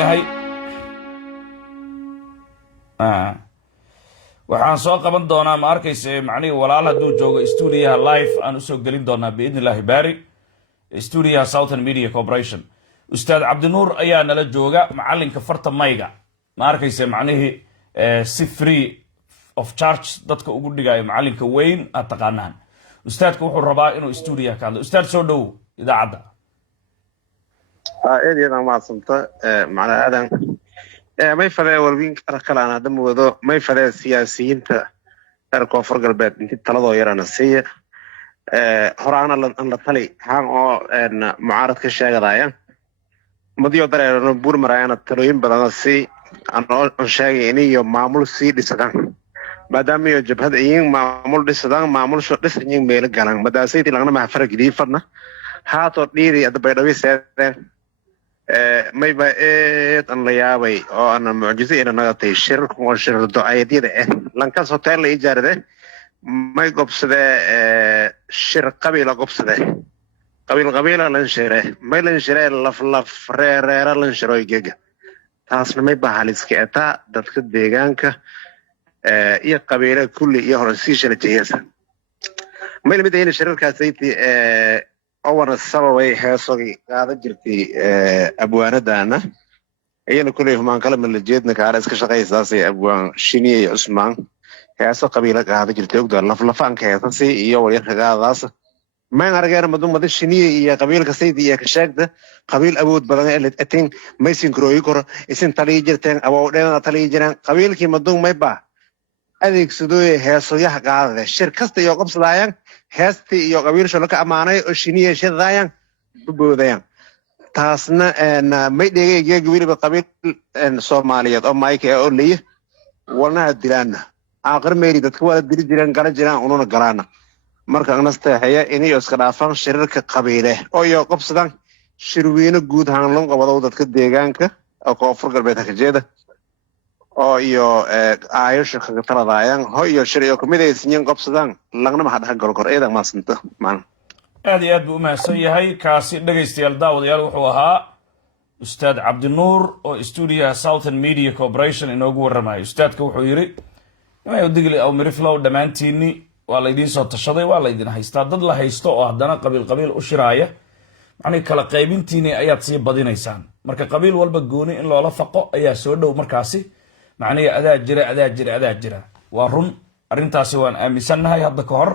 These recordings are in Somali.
yahay waxaan soo qaban doonaa ma arkayse macnihii walaal hadduu joogo stuudiyaha live aan usoo gelin doonaa biidni illaahi baari stuudiyaha Southern Media Corporation ustaad cabdinuur ayaa nala jooga macalinka farta mayga ma arkayse macnihii si free of charge dadka ugu dhigayo macalinka weyn aad taqaanaan ustaadku wuxuu rabaa inuu stuudiyaha ka hadlo ustaad soo dhow idaacadda eedyada maasanta macnaha aadan may fadee walbiin kalaan hadda moodo may fadee siyaasiyiinta reer koonfur galbeed intii taladoo yarana siiya horaana la tali haan oo mucaarad ka sheegadaya madiyo dareerano buur maraayana talooyin badana sii aan sheegay iniyo maamul sii dhisadaan maadaama iyo jabhad iyin maamul dhisadaan maamulsho dhisanyin meelo galaan madaasayti lagna maha faragidii fadna haatoo dhiiri adda baydhawi seedeen mayba eed an la yaabay oo ana mucjiso ina nagatay shirarka oo shirar ducayadyada lankas hotel la ijaarade may gobsadee shir qabiila gobsadee qabiila lan shire may lan shire laf reereera lan shiroy gega taasna may bahaliska etaa dadka deegaanka iyo qabiila kulli iyo horasiisha la jeeyasa may lamid ahayna shirarkaasayti أول السبب هي قاعدة جرتي أبوانة iyana kulay humaan kala mid la jeedna kaara iska shaqaysaasay abwaan shiniye Usmaan heeso qabiila qaada jirtay ogda laflafaanka heesasi iyo waryarkaadaas maan aragayna madumada shiniye iyo qabiilka saydi iyo ka sheegda qabiil awood badan ee atin maysin krooyi kor isin taliye jirteen awoodena taliye jireen qabiilkii madum may ba adeegsado heeso yaha qaada shir kasta iyo qabsadayaan heestii iyo qabiilsho la ka amaanay oo shiniye shadayaan boodayaan taasna may dhegay wiliba qabiil Soomaaliyeed oo Mike oo leeyahay walna dilaana aakhir meeri dadku wada dili jireen gala jiraan ununa galaana marka anastaxaya inay iska dhaafan shirarka qabiile oo iyo qabsadan shirweyne guud ahaan loo qabado dadka deegaanka oo koonfur galbeed ka jeeda oo iyo aayasha ka taladayaan hooyo shir kamid ay sinyan qabsadan lagna ma hadha gal kor eedan ma santa maan aad iyo aad buu u mahadsan yahay kaasi dhagaystayaal daawadayaal wuxuu ahaa ustaad cabdinuur oo stuudiyaha Southern Media Corporation inoogu warramay ustaadka wuxuu yiri inay digli aw miriflow dhamaantiini waa la idin soo tashaday waa la idin haystaa dad la haysto oo haddana qabiil u shiraaya macni kala qaybintiini ayaad sii badinaysaan marka qabiil walba gooni in loola faqo ayaa soo dhow markaasi macni adaa jira waa run arintaasi waan aaminsanahay hadda ka hor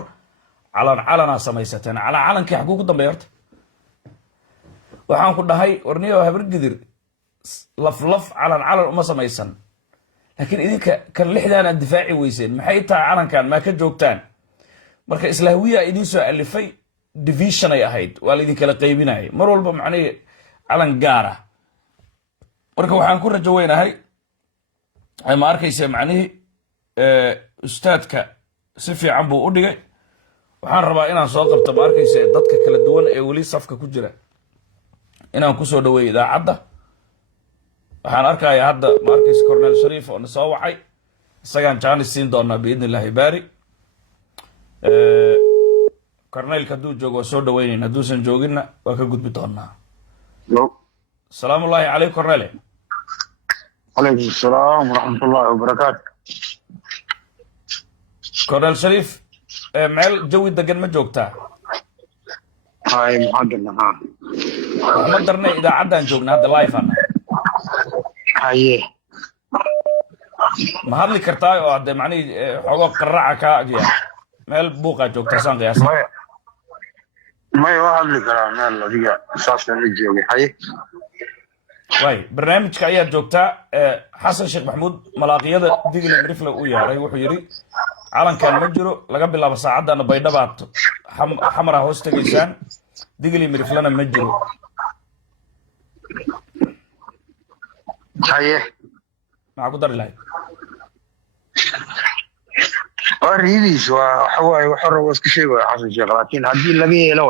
على سميستين على علن كي حقوق دمبيرت waxaan ku dhahay warniyo habar gidir laf على uma samaysan laakiin idinka kan lixdan aan difaaci weyseen maxay tahay calankan ma ka joogtaan marka islaawiya idin soo alifay division ay ahayd waa idin kala qaybinay mar walba macnaa calan gaara marka waxaan ku rajo weynahay ay ma arkaysa macnii ustaadka si fiican buu u dhigay waxaan rabaa inaan soo qabto ma arkaysa dadka kala duwan ee wali safka ku jira inaan ku soo dhaweeyo idaacadda waxaan arkayaa hadda ma arkaysa Cornel Sharif oo soo wacay isagaan jaanis siin doonaa biidnillaahi baari Cornel kaduu joogo soo dhaweynayna haduusan jooginna waa ka gudbi doonaa salaamu alaykum Cornel alaykum salaam wa rahmatullahi wa barakatuh Cornel Sharif meel jawi degan ma joogtaa hay maxadna ma darnay idaacadan joogna hadda live ana haye ma hadli kartaa oo hadda macni xogo qaraaca ka ajiya meel buuqa joogta san qiyaasa may waa hadli karaa meel adiga saasna ma joogay haye way barnaamijka ayaa joogtaa Xasan Sheekh Maxamuud malaaqiyada digli rifle u yaaray wuxuu yiri calankan ma jiro laga bilaabo saacadana baydhabaato xamara hoos tagaysaan digli miriflana ma jiro haye ma ku dari lahayd aridiis waa waxa rabo iska sheego Xasan Sheekh laakiin hadii laga yeelo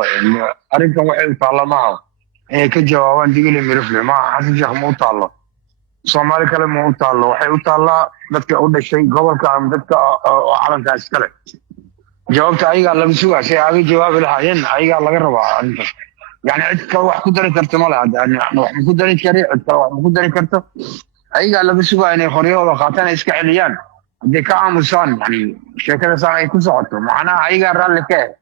arinkan waxay u taalamaha ee ka jawaabaan digli mirifle ma Xasan Sheekh ma u taalo Soomaali kale ma u taalo waxay u taalaa dadka u dhashay gobolka ama dadka calankaas kale jawaabta ayaga laga sugaa si ay jawaabi lahaayeen ayaga laga rabaa arinta يعني عد كلا واحد كدري كرت ما له يعني واحد كدري كري عد كلا واحد كدري كرت أي قال لبسوا إني خريجة وقاتنا إسكاليان دي كعام وصان يعني شكل صار يكون صعدته معنا أي قال رأى لك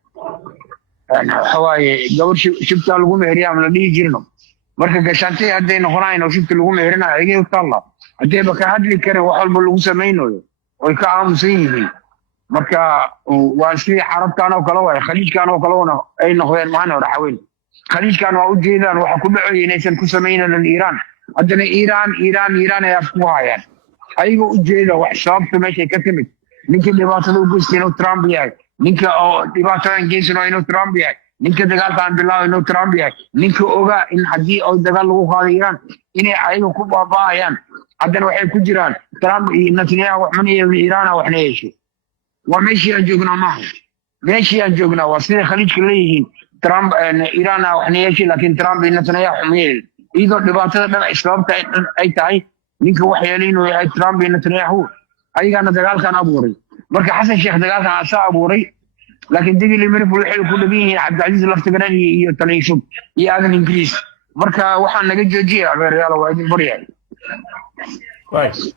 يعني حواي قبل شفت لقوا مهريا من اللي يجينا مركز قشانتي هدي نخراين وشفت لقوا مهرنا يجي وطلع هدي بك هدي كره وحلب لقوا سمينه ويكعام سيني مركا واسي حرب كانوا كلوا خليج كانوا كلونا أي نخوين معنا ورحوين خليج كانوا أوجيدان وحكوا بعي نيسن كسمينا للإيران عندنا إيران يفقوها يعني أيوة أوجيدا وحساب تمشي كتمت ninka dhibaatada u geystay inuu Trump yahay ninka oo dhibaatada geystay inuu Trump yahay ninka dagaalkan bilaabay inuu Trump yahay ninka ogaa in haddii oo dagaal lagu qaado Iran inay ayagu ku baabaayaan haddana waxay ku jiraan Trump iyo Netanyahu wax maniyo Iran waxna yeeshay waa meeshii aan joognaa maaha meeshii aan joognaa waa sida khaliijka leeyihiin Trump Iran waxna yeeshay laakiin Trump iyo Netanyahu xumeeyay iyadoo dhibaatada dhan islaamta ay tahay ninka wax yeelay inuu yahay Trump iyo Netanyahu أيها نتقال كان أبوري مركز حسن الشيخ نتقال كان أسا أبوري لكن دقي اللي مرف والحيل كل بيه عبد العزيز الافتقراني يتليشوك يأذن إنجليز مركز وحان نقل جوجيه غير رياضة وعيدين بريع كويس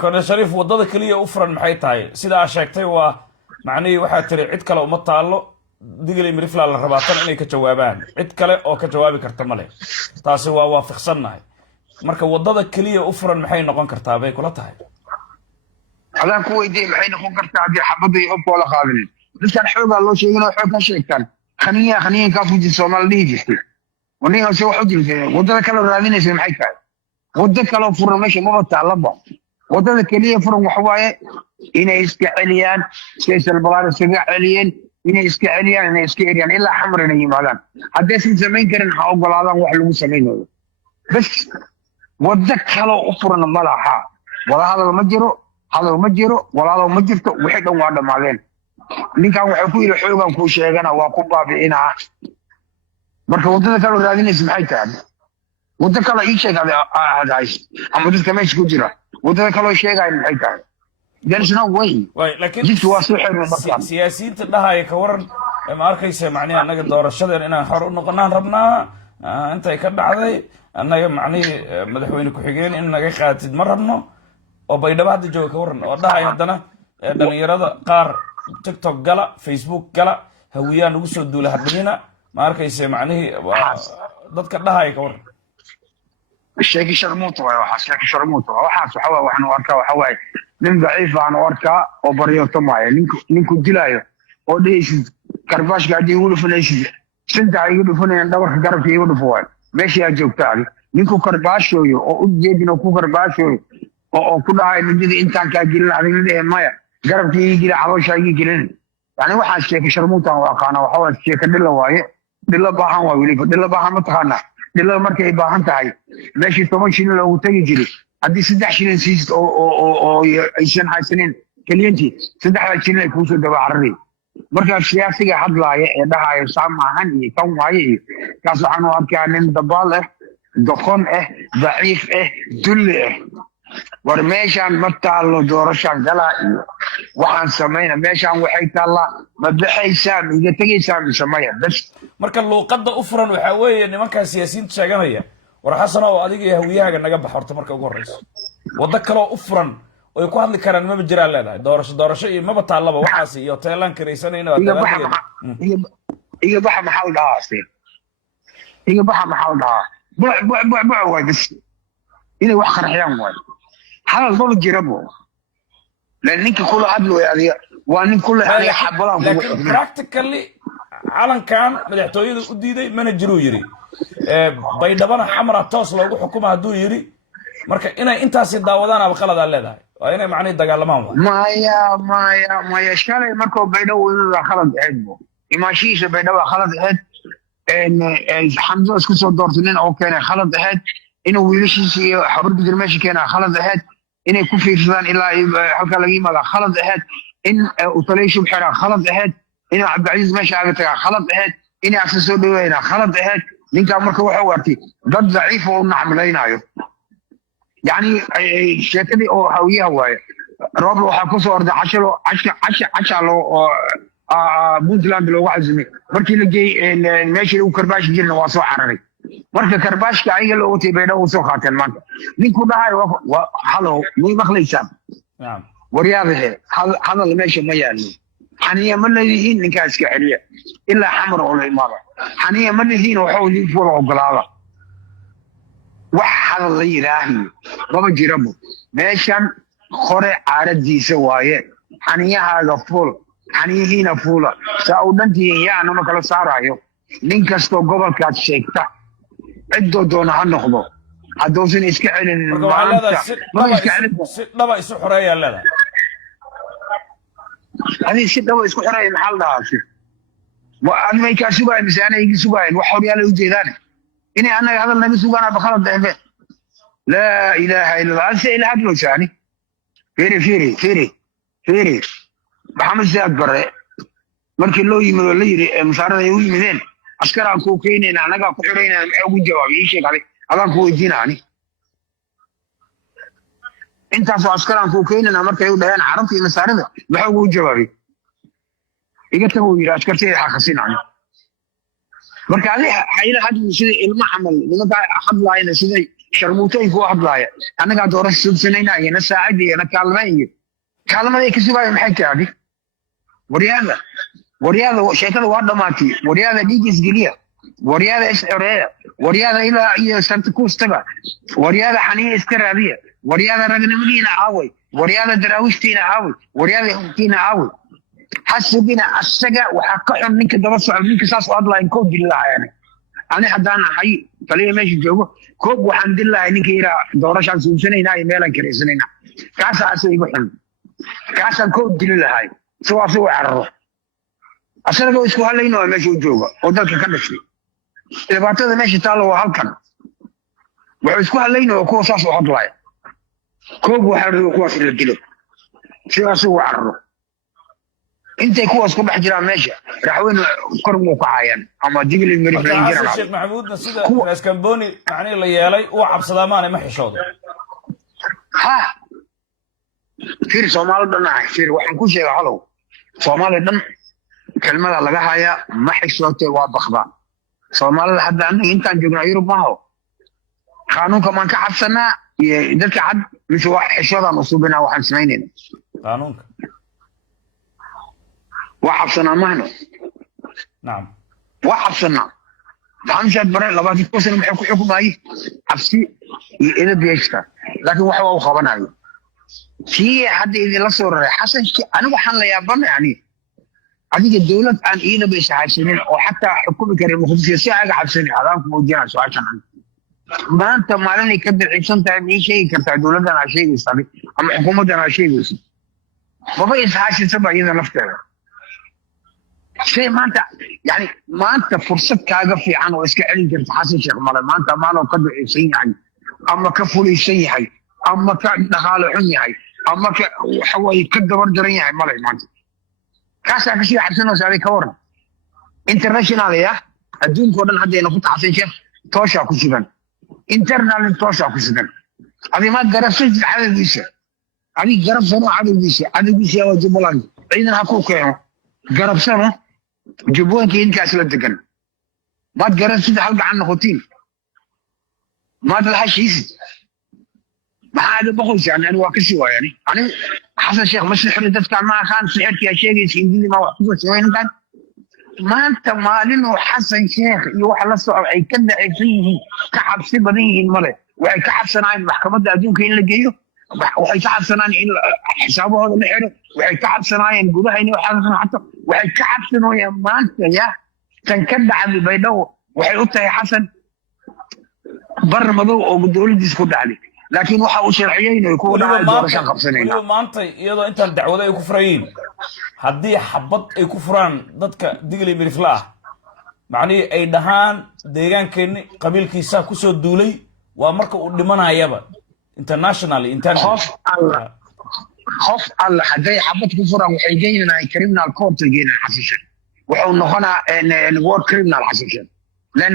كنا شريف وضد كلية أفرا محي تاي سيدا عشاكتي ومعني واحد تري عد كلا ومطا الله دقي اللي مرف لها الرباطان إني كجوابان عد كلا أو كجوابي كرتمالي تاسي ووافق صنعي مركز وضد كلية أفرا محي نقون كرتابي كلا تاي هذا كوي دي محين أخو كرتا عبد حبضي يحب ولا قابل بس كان حوق الله شيء إنه حوق هالشيء كان خنية كافو جي الصومال دي جستي ونيه سوى حجي وده كانوا راضين يسمع محيكا وده كانوا فرن ماشي ما بتعلبه وده كلية فرن وحواي إنه يسكعليان سيس البلاد يسكعليان إنه يسكعليان إلا حمر نجيم هذا هذا سن زمان كان حوق الله وحلو سمينه بس وده كانوا فرن ملاحة ولا هذا المجرو هذا مجرو ولا هذا مجرته وحده واحد معلن ninkan waxa ku yiri xoogan ku sheegana waa ku baabi'ina marka wadada kale raadinaysa maxay tahay wadada kale ii sheegay aadays ama dadka meesha ku jira wadada kale sheegay maxay tahay there is no way laakiin jidku waa soo xirmay marka siyaasiyiinta dhahay ka waran ma arkaysa macnaheedu anaga doorashadeen inaan xor u noqonaan rabnaa intay ka dhacday anaga macnaheedu madaxweyne ku xigeen in naga qaatid ma rabno oo baydhabo hadda jooga ka waran oo dhahay haddana dhalinyarada qaar TikTok gala Facebook gala hawiyaan ugu soo duulay hadhina ma arkaysa macnaheedu dadka dhahay ka waran الشيء شرموط وحاسك شرموط وحاس وحوا وحنا وركا وحواي من ضعيف عن وركا وبريو تماي نينكو ديلايو او ديش كرباش قاعد يقولوا في ليش سنت يقولوا فين دور قرب يقولوا فوق ماشي يا جوكتاري نينكو كرباشو او جيدنا كو كرباشو او كلها من دي انت كان جيلنا على مايا قرب يجي على شيء يجيلن يعني waxaa sheekay sharmuuta oo aqaana waxa sheekay dil waaye dil baahan waa wili dil baahan ma taqaana dil markay baahan tahay meeshii 10 shilin loogu tagi jiray hadii 3 shilin siisid oo aysan haysanin kaliyantii 3 shilin ay ku soo daba carari marka siyaasiga hadlaaya ee dhahayo saamahan iyo kan waaye kaas waxaan u arkaa nin dabaal ah doqon ah daciif ah dul ah war meeshaan ma taalo doorashaan galaa iyo waxaan sameeyna meeshaan waxay taallaa ma baxaysaa iga tagaysaa misamaya bas marka luuqadda u furan waxa weeye nimanka siyaasiyiinta sheeganaya war xasan oo adiga iyo hawiyahaaga naga baxorto marka ugu horeyso wada kale oo u furan oo ku hadli karaan ma jiraan leedahay doorasho iyo maba taallaba waxaas iyo teelan kareysanayna iga baxa maxal dhaastay iga baxa maxal dhaa bu way bas inay wax qarxiyaan way هذا الضوء جربه لأنك كل عدل يعني وأن كل حاجة حبلان لكن براكتيكالي علن كان مدحتويده u diiday mana jiru yiri baydhabana xamra toos loogu xukumo haduu yiri marka inay intaasi daawadaan aba qalad aan leedahay waa inay macna dagaalamaan maya shalay markoo baydhabo inuu qalad ahayd imaashiisa baydhabo qalad ahayd xamdo isku soo doortinin oo keenay qalad ahayd inuu wiilashiisa iyo xabarka dirmeesha keenay qalad ahayd inay ku fiirsadaan ilaa halka laga yimaado khalad ahayd in uu taleesho xira khalad ahayd in Abdul Aziz meesha aga taga khalad ahayd in aasa soo dhaweeyna khalad ahayd ninka marka waxa uu artay dad daciif oo nacmaleynaayo yani sheekadii oo hawiyaha waaye roob waxa ku soo orday 10 loo puntland loogu cazimay markii la geeyey meeshii uu karbaash jirna waa soo cararay marka karbaashka ayaga loogu tibay dhow soo qaateen maanta ninku dhahay halo way maqlaysaan waryaadahe hadal meesha ma yaallo xaniya ma leeyihiin ninkaas iska celiya ilaa xamar oo la imaado xaniya ma leeyihiin waxuu idin wada ogolaada wax hadal la yidhaahiyo maba jirabo meeshan hore caaradiisa waaye xaniyahaaga fuul xaniyihiina fuula saa u dhantihiin yaanama kala saarayo nin kastoo gobolkaad sheegta ciddoo doona ha noqdo hadduusan iska celinin si dhaba isu xoreeyaa leedahay adii si dhaba isku xoreeya maxaa la dhahaa admay kaa sugaay mise ana igi sugaayen wax horyaala ujeedaan inay annaga hadal naga sugaana bakhalad deefe laa ilaaha illa allah ase ila hadlowsaani firi maxamed siyaad bare markii loo yimid oo la yidhi musaarada ay u yimideen askaraan kuu keenayna annagaa ku xiraynana maxaa ugu jawaabay ii sheeg adaan ku weydiinaani intaasoo askaraan kuu keenayna markay u dhaheen carabta iyo masaarada maxaa ugu jawaabay iga taguu yidhi askarteeda xaqasinani marka adi hayla hadli siday ilmo camal nimankaa hadlaayana siday sharmuutooyin kuu hadlaaya annagaa doorasha subsanayna iyo na saacida iyo na kaalma iyo kaalmaday ka sugaaya maxay taadi waryaada sheekada waa dhamaatay waryaada dhiigis geliya waryaada isxoreeya waryaada ilaa iyo santakuustaga waryaada xaniya iska raadiya waryaada ragnimadiina aaway waryaada daraawiishtiina aaway waryaada hubkiina aaway hasugina asaga waxaa ka xun ninka daba socda ninka saas u hadlaayan koob dili lahaayane ani haddaan ahay taliya meesha joogo koob waxaan dili lahay ninka yiraa doorashaan suubsanaynaa iyo meelaan karaysanaynaa kaasaa asa igu xun kaasaan koob dili lahay siwaasi u cararo asagoo isku hadlayna waa meesha u jooga oo dalka ka dhashay dhibaatada meesha taalo waa halkan wuxuu isku hadlayna oo kuwa saas u hadlaya koob waxaa raba kuwaas la dilo sidaasi u cararo intay kuwaas ku dhex jiraan meesha raxweyne kor muu kacayaan ama digli xasan sheekh maxamuudna sida raskamboni macnihii la yeelay uu cabsadaa maanay ma xishoodo ha fir soomaali dhan ahay fir waxaan ku sheega halow soomaali dhan kelmada laga hayaa ma xishootay waa bakdaa soomaalida hadda annaga intaan joognaa yurub maaho qaanuunka maan ka cabsanaa iyo dadka cad mise wax xishoodaan usubinaa waxaan samaynayna qaanuunka waa cabsanaa mahno nacam waa cabsanaa maxamed bare 20 sano maxay ku xukumayay cabsi iyo edabeesta laakiin wax waa u qabanayo kii hadda idinla soo raray xasan anigu waxaan la yaabana yani adiga dowlad aan iida bay shaqaysanin oo xataa xukumi karin muqdisho si aga cabsan adaan ku muujinaa su'aashan maanta maalinay ka dircisan tahay mii sheegi kartaa dowladdan aa sheegaysa ama xukuumaddan aa sheegaysa maba ishaashitaba iyada nafteeda shay maanta yani maanta fursad kaaga fiican oo iska celin karta xasan sheekh male maanta maaloo ka duceysan yahay ama ka fulaysan yahay ama ka dhaqaale xun yahay ama ka waxa waaye ka dabar daran yahay male maanta kaasaa kasii cabsanaysa adig ka waran international ya adduunka oo dhan haddayna ku taxasan sheekh tooshaa ku sugan internal tooshaa ku sugan adi ma garabsan cadowgiisa adig garabsano cadowgiisa waa jubbaland ciidan ha ku keeno garabsano jubbooyinka inkaas la degan maad garabsida hal gacan noqotiin maad la heshiisid maxaa aad boqoysa ani waa ka sii waayani ani xasan sheekh ma sixir dadkan ma aqaan sixirkii sheegaysa indili ma wax ku sameeyaan maanta maalin oo xasan sheekh iyo wax la soo ay ka dhacaysan yihiin ka cabsi badan yihiin male waxay ka cabsanayaan maxkamadda adduunka in la geeyo waxay ka cabsanayaan in xisaabahooda la xiro waxay ka cabsanayaan gudaha in waxaan xataa waxay ka cabsanayaan maanta ya tan ka dhacday baydhabo waxay u tahay xasan bar madow oo dowladiis ku dhacday laakiin waxa uu sharciyay inuu ku dhacay doorasho qabsanayna maanta iyadoo intaan dacwado ay ku furayeen haddii xabad ay ku furaan dadka digli mirifla ah macnihii ay dhahaan deegaankeenni qabiilkiisa kusoo duulay waa marka uu dhimanayaba internationally خوف الله حدي حبت كفران وحيجينا كريمنال كورت جينا حسيشن وحو نخنا ان وور كريمنال حسيشن لان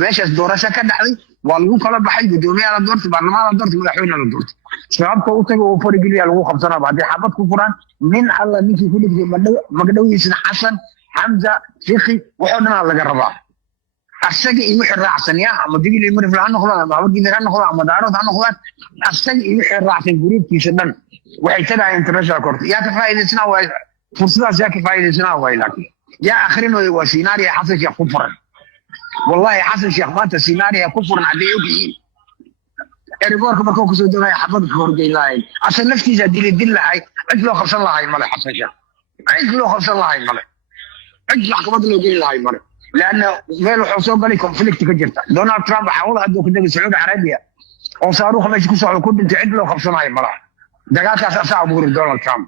meeshaas doorasho ka dhacday waa lagu kala baxay gudoomiyaha la doortay baarlamaanka la doortay madaxweynaha la doortay sababta uu tagay oo farigeliya lagu qabsanaa haddii xabad ku furaan min alla ninkii ku dhigay magdhawiisna xasan xamza fiqi wuxuu dhanaa laga rabaa asaga iyo wixii raacsan yaa ama digili marif la noqdaan ama wargii la noqdaan ama daarad ha noqdaan asaga iyo wixii raacsan guriibkiisa dhan waxay tagay international court yaa ka faa'iideysana waa fursadaas yaa ka faa'iideysana waa laakiin yaa akhrinayo waa scenario xasan sheekh ku furan wallahi xasan sheekh maanta scenario ku furan hadii uu yihiin ergoorka markuu kusoo dagay xabad ka horgeyn lahayn asan naftiisa dil lahay cid loo qabsan lahay male xasan sheekh cid loo qabsan lahay male cid maxkamad loo geyn lahay male لأنه ميل وحصول قال كونفليكت كجرت دونالد ترامب حاول هدو كده بالسعود العربية أو صاروخ ما يشكو سعود كود أنت عدله 500 مرة دقات صعب بقول دونالد ترامب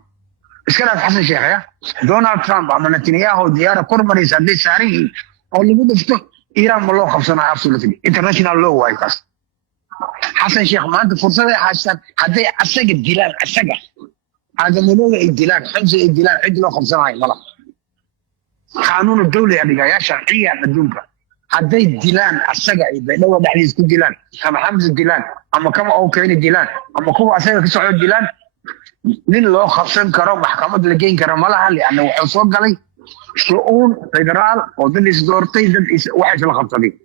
إيش كان حسن شيخ يا دونالد ترامب أما نتنياهو ديارة كورماني سادي ساري أو اللي بده فتح إيران ملو 500 أبسولوتلي انترناشونال لو واي كاس حسن شيخ ما أنت فرصة حسن هدي أسجل الدلال أسجل هذا ملو الدلال حمزة الدلال عدله 500 مرة قانون الدولة يعني يا شرعية الدنيا هدي الدلان السجع بينما دحليز كل دلان أما حمزة الدلان أما كم أو كين الدلان أما كم أسجع كسر الدلان من لو خصم كرام محكمة لجين كرام الله لأنه حصل عليه شؤون فيدرال ودل إصدارتي دل واحد في الخطة دي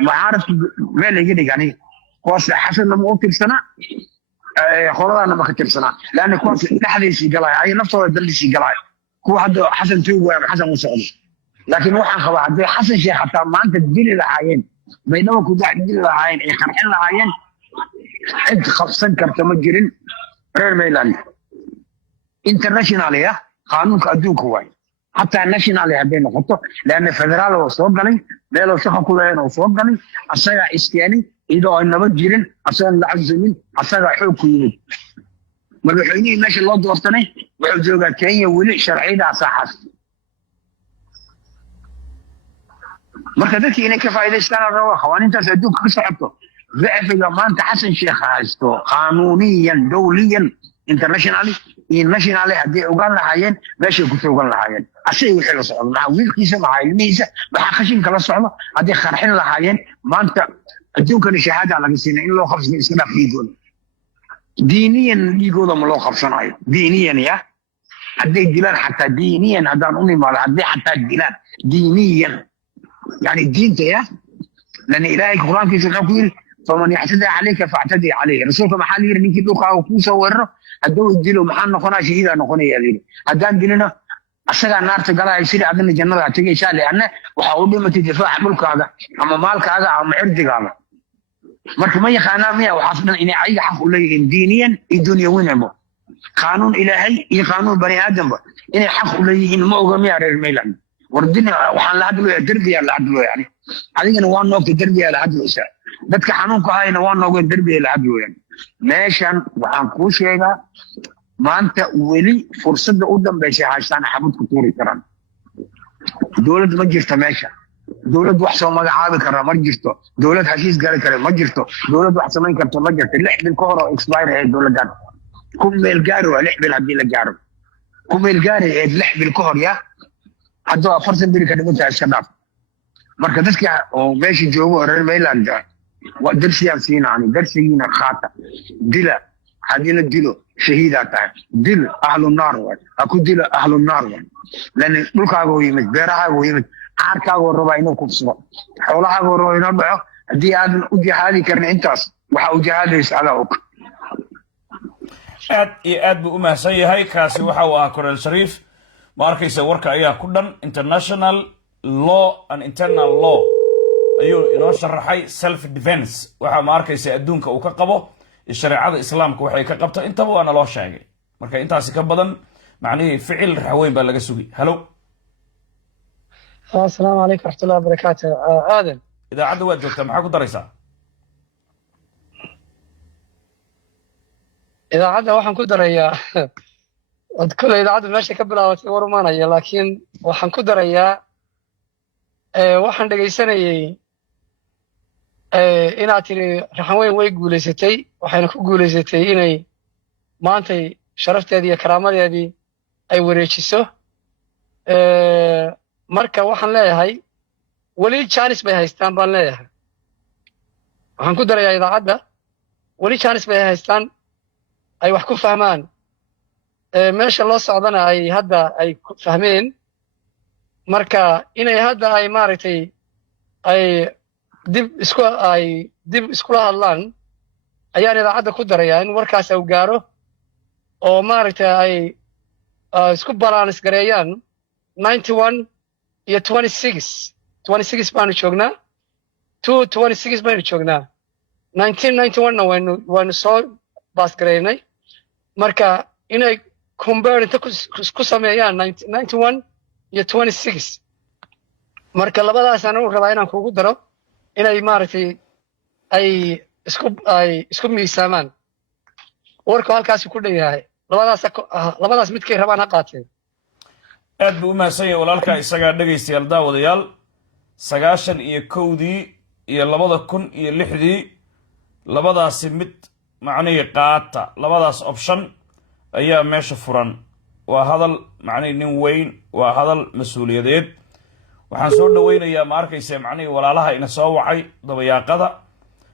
ما عارف ماله يجي يعني قاس حسن لما قلت السنة خلاص أنا ما كتب سنة لأن قاس نحلي قلاي أي نفسه دل قلاي هو حد حسن توي حسن مسعود لكن وحن خبا عبد حسن شيخ حتى ما أنت تدل العين بينما كنت تدل العين يخرح العين عد خفصن كرتمجرين رير ميلان انترناشونال يا قانون كأدوك هواي حتى الناشونال يبين نحطه لأن فدرال وصوب قلي لو شخص كله هنا وصوب قلي أصلا إستياني إذا أنا بجرين أصلا العزمين أصلا حوك يمين مدحويني ماشي الله دورتني وحجوجا كينيا ولي شرعي على صحة marka dadkii inay ka faa'iideystaan rabo qawaaniintaas adduunka ka socoto ضعفiga maanta xasan sheekh haysto qanuuniyan dawliyan internationally iyo nationally hadii ogaan lahaayeen meesha ku soo ogaan lahaayeen asay wixii la socdo ma wiilkiisa ma ilmihiisa waxa qashin kala socdo hadii qarxin lahaayeen maanta adduunkan shahaada laga siinay in loo qabsado iska dhaafiyay دينيا يقولوا ما لو خبصناي دينيا يا حدي ديلان حتى دينيا هذا أمي مال حدي حتى ديلان دينيا يعني الدين يا لأن إلهي القرآن في سبحانه فمن يعتدي عليك فاعتدي عليه رسولك محل يرني كده وكوسة ورّه هدو الدلو محل نخنا شهيدا نخنا يلين هدان ديننا أسرع النار تقلا يصير عندنا الجنة تيجي شال لأنه وحاول ما تدفع ملك هذا أما مالك هذا أما عرضك هذا marka ma yaqaanaa miya waxaasna inay ay xaq u leeyihiin diiniyan iyo dunyawiyanba qaanuun ilaahay iyo qaanuun bani aadamba inay xaq u leeyihiin ma oga miya reer Mayland wardina waxaan la hadlayaa darbiga la hadlayaa yani adigana waa noogta darbiga la hadlaysaa dadka xanuunka hayna waa nooga darbiga la hadlayaan meeshan waxaan ku sheegaa maanta weli fursadda u dambeysay haystaan xabad ku tuuri karaan dawladda ma jirta meesha دولة واحد سو مقعد كرا ما جرتو دولة حشيش قال كرا ما جرتو دولة واحد سمين كرتو ما جرت اللحم الكهرة إكسباير هي الدولة جار كم الجارو لحم الهدي الجارو كم الجاري اللحم الكهر يا هذا فرصة بيني كده بتاع الشباب مركزك وماشي جوا ريال ميلاند ودرس ياسين عني درس ينا خاطة دلا هذين الدلو شهيدات دل أهل النار أكو دل أهل النار لأن ملك أبو يمت بيرها أبو يمت عاركاغو ربا inuu kubsado xoolahaagu rabo inuu dhaco hadii aadan u jihaadi karin intaas waxa uu jihaadaysa ala og aad iyo aad buu u mahadsan yahay kaasi waxa uu ahaa Coronel Shariif ma arkaysa warka ayaa ku dhan international law and internal law ayuu inoo sharaxay self defense waxa ma arkaysa adduunka uu ka qabo shariicada islaamka waxay ka qabto intaba waa loo sheegay marka intaasi ka badan macnaheedu ficil raxweyn baa laga sugi hello السلام عليكم ورحمة الله وبركاته آدم إذا عدوا وجهك معك دريسة إذا عدوا وحن كدريا كل إذا عدوا ماشي كبلا ورمانا لكن وحن كدريا وحن دقيسنا إنا تري رحمين ويقوليستي وحين كقوليستي إني ما أنتي شرفت هذه كرامة هذه أي وريتشسو marka waxaan leeyahay weli jaanis bay haystaan baan leeyahay waxaan ku darayaa idaacadda weli jaanis bay haystaan ay wax ku fahmaan meesha loo socdana ay hadda ay ku fahmeen marka inay hadda ay maaragtay ay dib iskula hadlaan ayaan idaacadda ku darayaa in warkaas uu gaaro oo maaragtay ay isku balaanis gareeyaan 91 iyo 26 baanu joognaa 26 baanu joognaa 1991na waanu soo baas gareynay marka inay compare inta ku sameeyaan 91 iyo 26 marka labadaasaan u rabaa inaan kugu daro inay maaragtay ay isku miisaamaan warku halkaasi ku dhan yahay labadaas midkay rabaan ha qaateen aad buu u mahadsan yahay walaalkaa isagaa dhegaystayaal daawadayaal 91dii iyo 2006dii labadaasi mid macnihii qaata labadaas option ayaa meesha furan waa hadal macnihii nin weyn waa hadal mas-uuliyadeed waxaan soo dhawaynayaa ma arkaysa macnihii walaalaha ina soo wacay dabayaaqada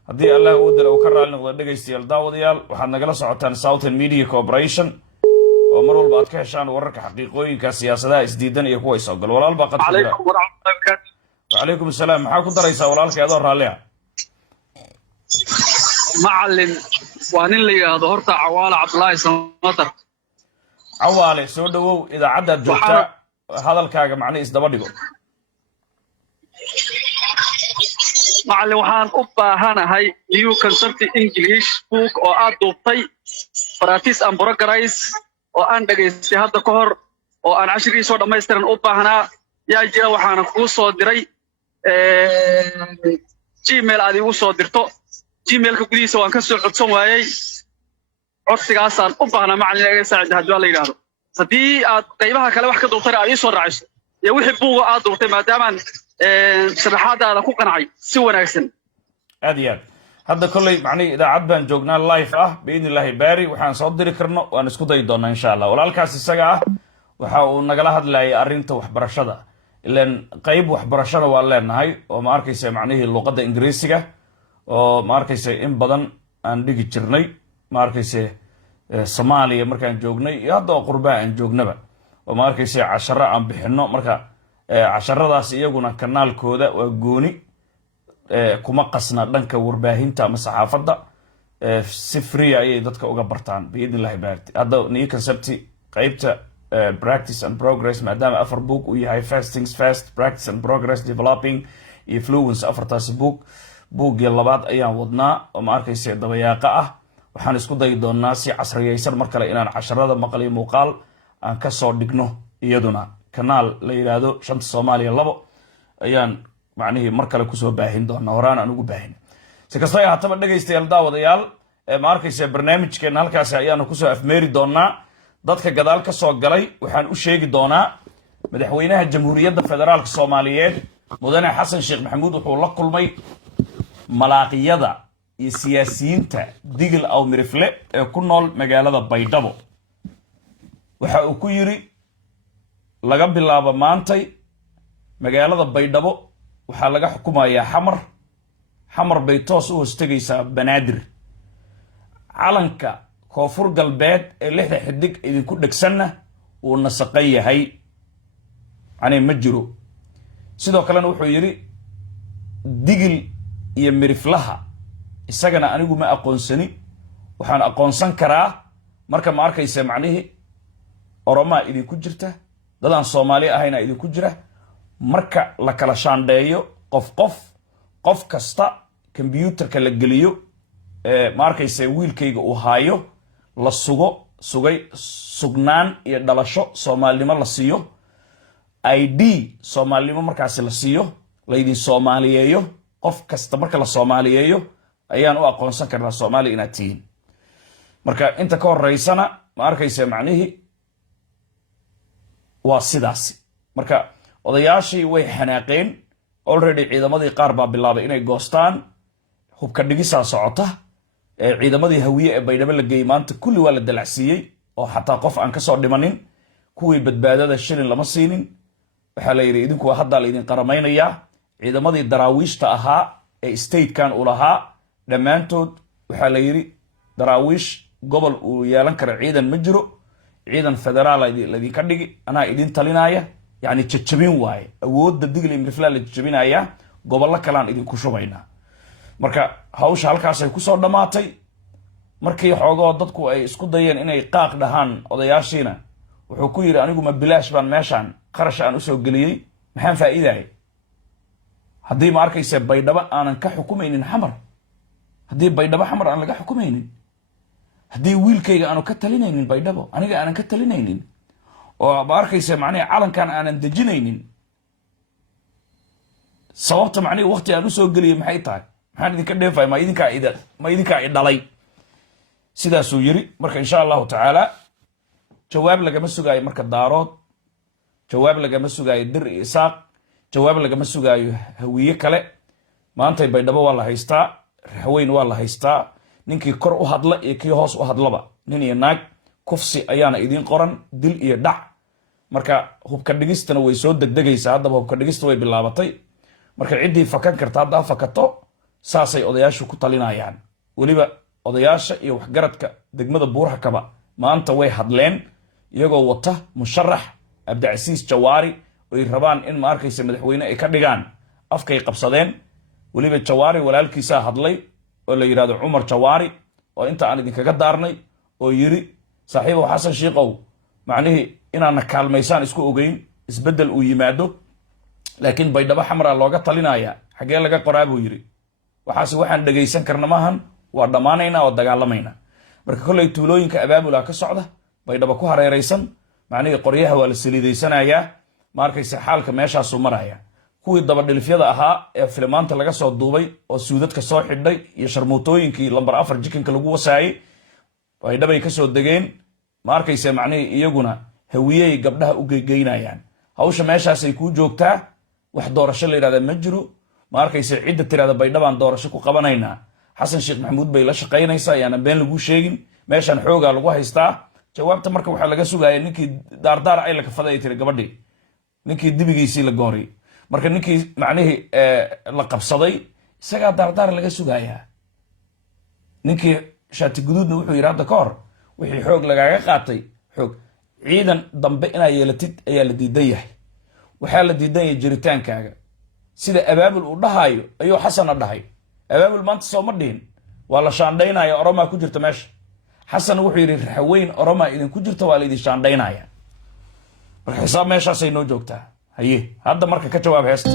haddii allah uu dala uu ka raali noqdo dhegaystayaal daawadayaal waxaad nagala socotaan Southern Media Corporation oo mar walba aad ka heshaan wararka xaqiiqooyinka siyaasadaha isdiidan iyo kuwa is ogol walaal baa qad ku jira وعليكم السلام maxaa ku daraysaa walaalkay adoo raalliya macallin waa nin la yiraahdo horta Cawaale Cabdullaahi Samatar Cawaale soo dhawow idaacadda joogta hadalkaaga macna isdaba dhigo macallin waxaan u baahanahay new concept English book oo aad duubtay practice and progress oo aan dhageystay hadda ka hor oo aan cashiriisa soo dhameystiran u baahnaa yaa jira waxaan ku soo diray Gmail aad igu soo dirto Gmailka gudihiisa waan ka soo codsan waayay codsigaasaan u baahnaa macallin iga saacid haddii la yiraahdo hadii aad qaybaha kale wax ka duubtay aad ii soo raaciso iyo wixii buuga aad duubtay maadaama sharaxaadaada ku qancay si wanaagsan aad iyo aad hadda kolley macnii idaacad baan joognaa live ah biidnillaahi baari waxaan soo diri karno waan isku dayi doonaa insha allah walaalkaas isaga ah waxa uu nagala hadlayay arrinta waxbarashada ilaan qayb waxbarashada waa leenahay oo ma arkaysa macnihii luqadda ingiriisiga oo ma arkaysa in badan aan dhigi jirnay ma arkaysa Soomaaliya markaan joognay iyo hadda qurbaa aan joognaba oo ma arkaysa casharo aan bixino marka casharadaas iyaguna kanaalkooda waa gooni kuma qasna dhanka warbaahinta ama saxaafadda si free ayay dadka uga bartaan biidnillaahi baarti hadda new concept qaybta practice and progress maadaama afar book uu yahay fast things fast practice and progress developing iyo fluence afartaas book iyo labaad ayaan wadnaa oo ma arkaysa dabayaaqa ah waxaan isku dayi doonaa si casriyaysan mar kale inaan casharada maqal iyo muuqaal aan ka soo dhigno iyaduna kanaal la yiraahdo shanta Soomaaliya 2 ayaan macnihii mar kale ku soo baahin doonaa horaan aan ugu baahin si kasta ay hataba dhagaystayaal daawadayaal ma arkaysa barnaamijkeena halkaas ayaanu ku soo afmeeri doonaa dadka gadaal ka soo galay waxaan u sheegi doonaa madaxweynaha jamhuuriyadda federaalka Soomaaliyeed mudane Xasan Sheekh Maxamuud wuxuu la kulmay malaaqiyada iyo siyaasiyiinta digil aw mirifle ee ku nool magaalada Baydhabo waxa uu ku yiri laga bilaabo maantay magaalada Baydhabo waxa laga xukumayaa xamar bay toos u hoostagaysaa Banaadir calanka koonfur galbeed ee lixda xidig idinku dhagsanna uu nasaqan yahay ani ma jiro sidoo kale wuxuu yiri digil iyo miriflaha isagana anigu ma aqoonsani waxaan aqoonsan karaa marka ma arkaysa macnihi Oromaa idinku jirta dadaan Soomaali ahayna idinku jira marka la kala shaandheeyo qof kasta computerka la geliyo ma arkaysa wiilkayga uu haayo la sugnaan iyo dhalasho Soomaalnimo la siiyo ID Soomaalnimo markaas la siiyo la idin Soomaaliyeeyo qof kasta marka la Soomaaliyeeyo ayaan u aqoonsan karnaa Soomaali inaad tihiin marka inta ka horeysana ma arkaysa macnihi waa sidaas marka odayaashii way xanaaqeen already ciidamadii qaar baa bilaabay inay goostaan hubka dhigisa socota ciidamadii hawiye ee Baydhabo la geeyay maanta kulli waa la dalacsiiyay oo xataa qof aan ka soo dhimanin kuwii badbaadada shilin lama siinin waxa la yiri idinku hadda la idin qaramaynayaa ciidamadii daraawiishta ahaa ee statekan u lahaa dhammaantood waxaa la yidhi daraawiish gobol uu yeelan kara ciidan ma jiro, ciidan federaal ladinka dhigi, anaa idin talinaya. yani jajabin waaye, awoodda digli miriflaa la jajabinaya, gobollo kalean idinku shubaynaa. marka hawsha halkaasay kusoo dhammaatay. markii xoogoo dadku ay isku dayeen inay qaaq dhahaan odayaashiina, wuxuu ku yidhi anigu ma bilaash baan meeshaan qarash aan usoo geliyey, maxaan faa'iidaya haddii ma arkayse baydhabo aanan ka xukumaynin xamar, haddii baydhabo xamar aan laga xukumaynin, haddii wiilkayga aanu ka talinaynin baydhabo, aniga aanan ka talinaynin, oo ma arkayse macnihi calankan aanan dejinaynin, sababta macnihi waqti aan usoo geliyey maxay tahay? maxaan idinka dheefaya? ma idinkaa i dhalay? sidaasuu yiri. marka insha allahu tacaala jawaab lagama sugaayo marka daarood, jawaab lagama sugaayo dir iyo isaaq, jawaab lagama sugaayo hawiye kale. maantay baydhabo waa la haystaa, raxweyn waa la haystaa, ninkii kor u hadla iyo kii hoos u hadlaba, nin iyo naag, kufsi ayaana idiin qoran, dil iyo dhac. marka hubka dhigistana way soo degdegaysaa, haddaba hubka dhigista way bilaabatay. marka ciddii fakan karta haddaa fakato, saasay odayaashu ku talinayaan. weliba odayaasha iyo waxgaradka degmada buurhakaba maanta way hadleen, iyagoo wata musharax cabdicasiis jawaari oy rabaan in ma arkaysa madaxweyne ay ka dhigaan. afkay qabsadeen. weliba jawaari walaalkiisaa hadlay oo la yidhahdo cumar jawaari, oo inta aan idinkaga daarnay, oo yiri saaxiibow xasan shiikow, macnihii inaana kaalmaysaan isku ogeyn, isbeddel uu yimaado, laakiin baydhabo xamraa looga talinaya, xaggee laga qoraa buu yiri. waxaase waxaan dhegaysan karna maahan, waa dhammaanaynaa oo dagaalamaynaa. marka kolley tuulooyinka abaabulaa ka socda, baydhabo ku hareeraysan, macnihii qoryaha waa la saliidaysanayaa, ma arkayse xaalka meeshaasuu maraya. kuwii dabadhilifyada ahaa ee filimaanta laga soo duubay oo suudadka soo xidhay iyo sharmuutooyinkii lambar 4 jikinka lagu wasaayey, baydhabay ka soo degeen, ma arkayse macnihii iyaguna hawiyey gabdhaha u geygeynayaan. hawsha meeshaasay kuu joogtaa. wax doorasho la yidhahda ma jiro. ma arkayse cidda tirahda baydhabaan doorasho ku qabanaynaa, xasan sheekh maxamuud bay la shaqaynaysaa, ayaana been lagu sheegin. meeshaan xoogaa lagu haystaa. jawaabta marka waxaa laga sugaya ninkii daardaar ay la kafaday ay tiri gabadhii, ninkii dibigiisii la gooray. marka ninkii macnihii la qabsaday isagaa daardaar laga sugayaa. ninkii shaati guduudna wuxuu yidhi hadda ka hor wixii xoog lagaaga qaatay, xoog ciidan dambe inaa yeelatid ayaa la diidan yahay. waxaa la diidan yahay jiritaankaaga. sida abaabul uu dhahayo ayuu xasanna dhahay. abaabul maanta sooma dhihin, waa la shaandhaynaya, oromaa ku jirta meesha. xasan wuxuu yidhi raxweyn oromaa idinku jirta, waa la idin shaandhaynaya. marka xisaab meeshaasay noo joogtaa. haye hadda marka ka jawaab heesta.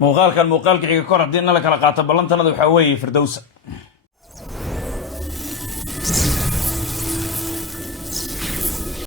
muuqaalkan muuqaalka xiga kor haddii na la kala qaato ballantanada waxaa weeye firdowsa